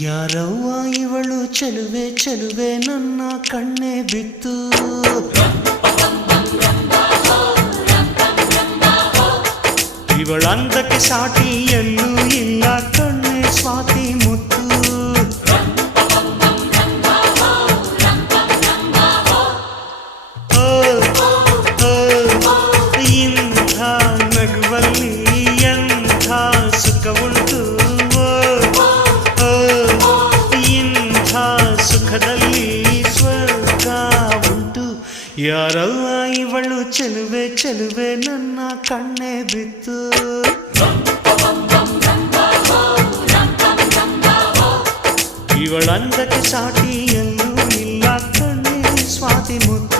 ಯಾರವ್ವ ಇವಳು ಚೆಲುವೆ ಚೆಲುವೆ ನನ್ನ ಕಣ್ಣೆ ಬಿತ್ತು ಇವಳಂದಕ್ಕೆ ಸಾಟಿ ಎಲ್ಲೂ ಇಲ್ಲ ಕಣ್ಣೆ ಸ್ವಾತಿ ಮುತ್ತು ಇಂಥ ನಗುವಲ್ಲಿ ಎಂಥ ಸುಖವುಂಟು ಸುಖದಲ್ಲಿ ಸ್ವರ್ಗ ಉಂಟು ಯಾರವ್ವ ಇವಳು ಚೆಲುವೆ ಚೆಲುವೆ ನನ್ನ ಕಣ್ಣೆ ಬಿತ್ತು ಇವಳಂದಕ್ಕೆ ಸಾಟಿ ಎಲ್ಲೂ ಇಲ್ಲ ಕಣ್ಣೆ ಸ್ವಾತಿ ಮುತ್ತು